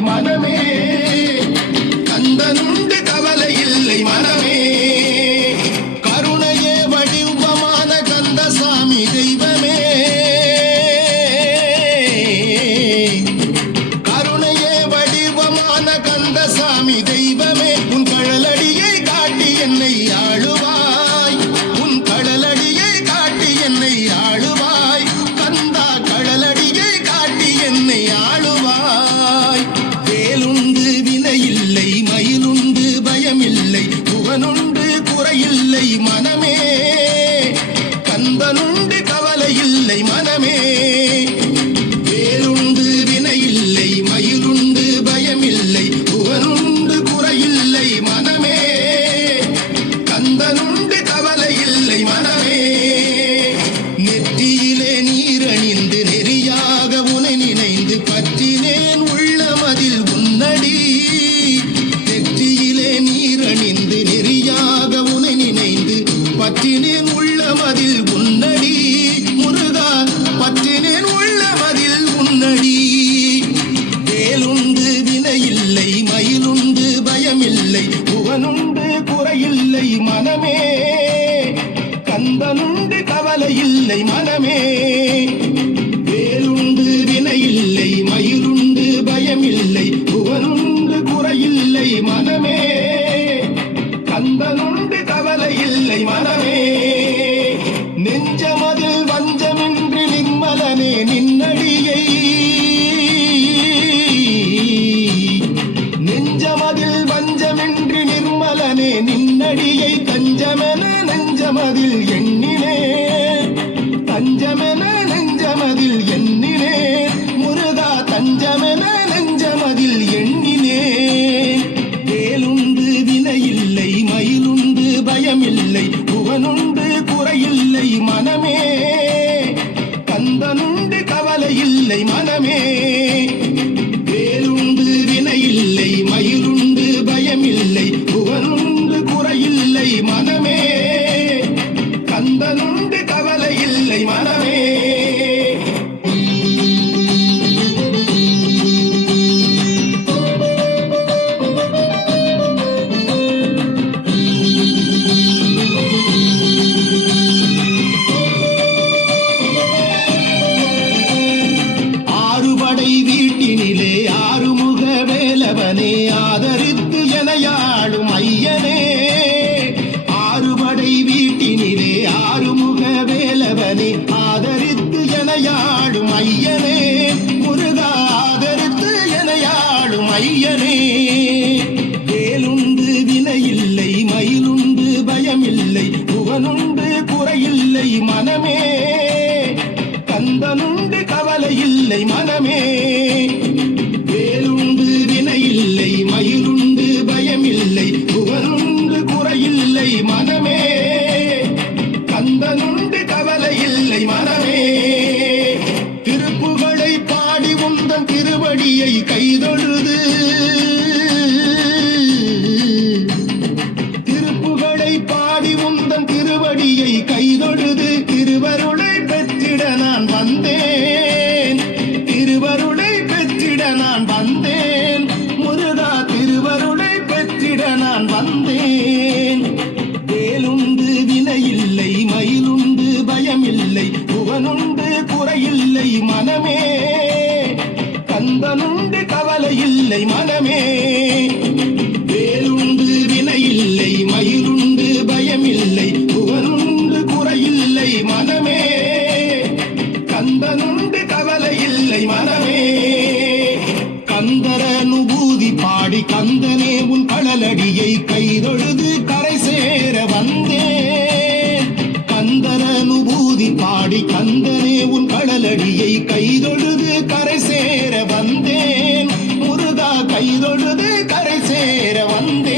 मन में Dinin திருப்படை பாடி உந்தன் திருவடியை கைதொழுது. மனமே. கந்தனுண்டு கவலை இல்லை மனமே. கைதொழுது கரை சேர வந்தேன். முருகா கைதொழுது கரை சேர வந்தேன்.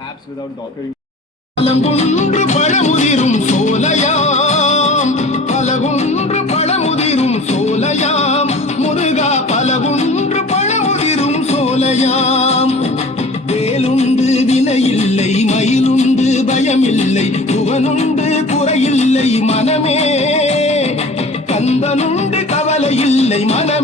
apps without Docker. பலகுன்று பழமுதிரும் சோலையாம். பலகுன்று பழமுதிரும் சோலையாம். முருகா பலகுன்று பழமுதிரும் சோலையாம். வேலுண்டு வினையில்லை மயிலுண்டு பயமில்லை புகனுண்டு குறையில்லை மனமே. கந்தனுண்டு கவலை இல்லை மன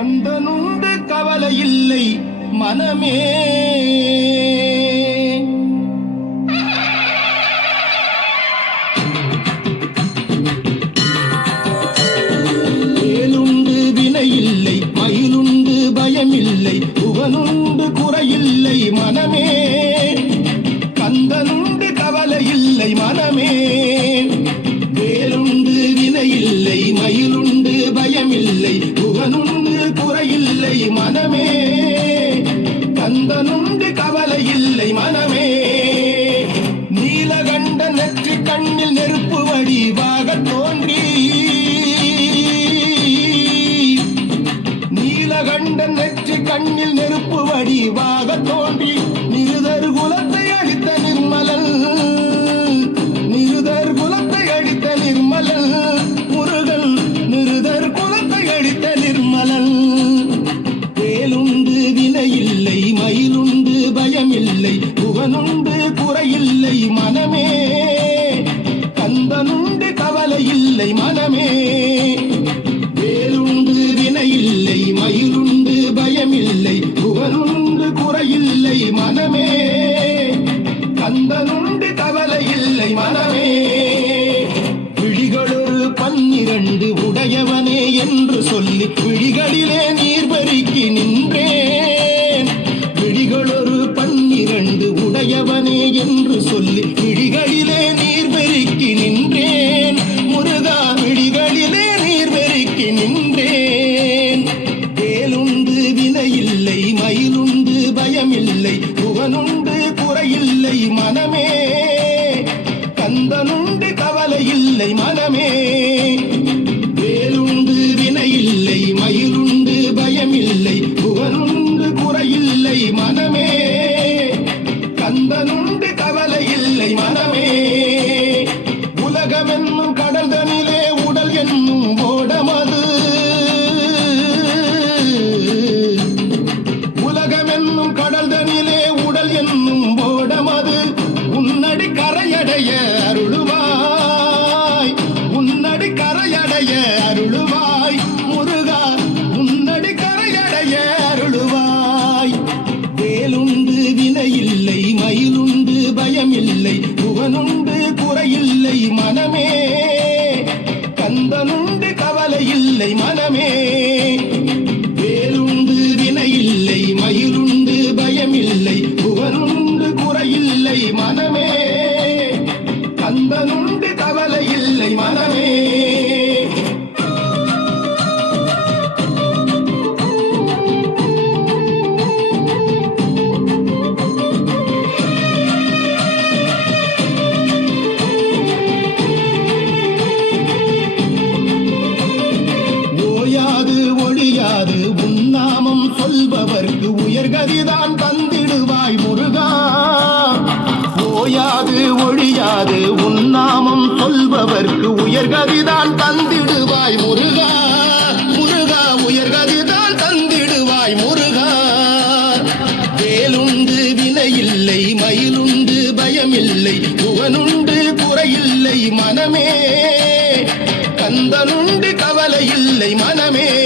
கண்டனுண்டு கவலை இல்லை மனமே. ஏலுண்டு வினையில்லை மயிலுண்டு பயமில்லை புவனுண்டு வாத మనమే உயர்கதிதான் தந்திடுவாய் முருகா. முருகா உயர்கதிதான் தந்திடுவாய் முருகா. வேலுண்டு வினையில்லை மயிலுண்டு பயமில்லை புவனுண்டு குறையில்லை மனமே. கந்தனுண்டு கவலை இல்லை மனமே.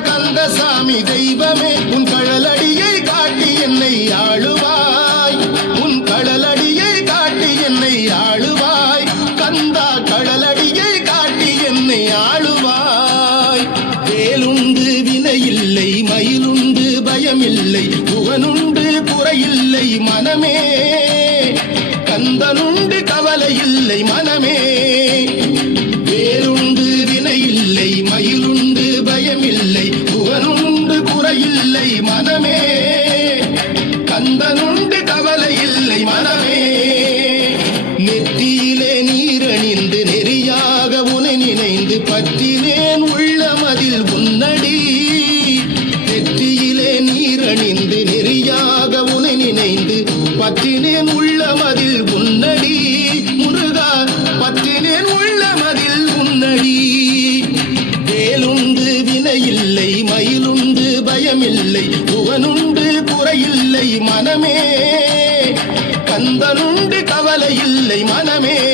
கந்தசாமி தெய்வமே உன் கழலடியை காட்டி என்னை ஆளுவாய் இல்லை மனமே. கந்தனுண்டு கவலை இல்லை மனமே. நெற்றியிலே நீரணிந்து நெறியாக உனை நினைந்து பற்றினேன் உள்ளமதில் உன்னடி. நெற்றியிலே நீரணிந்து நெறியாக உனை நினைந்து பற்றினேன் உள்ளமதில் உன்னடி. முருகா பற்றினேன் உள்ளமதில் உன்னடி. வேலுண்டு வினையில்லை மயிலுண்டு பயமில்லை புவனுண்டு குறையில்லை மனமே. கந்தனுண்டு கவலை இல்லை மனமே.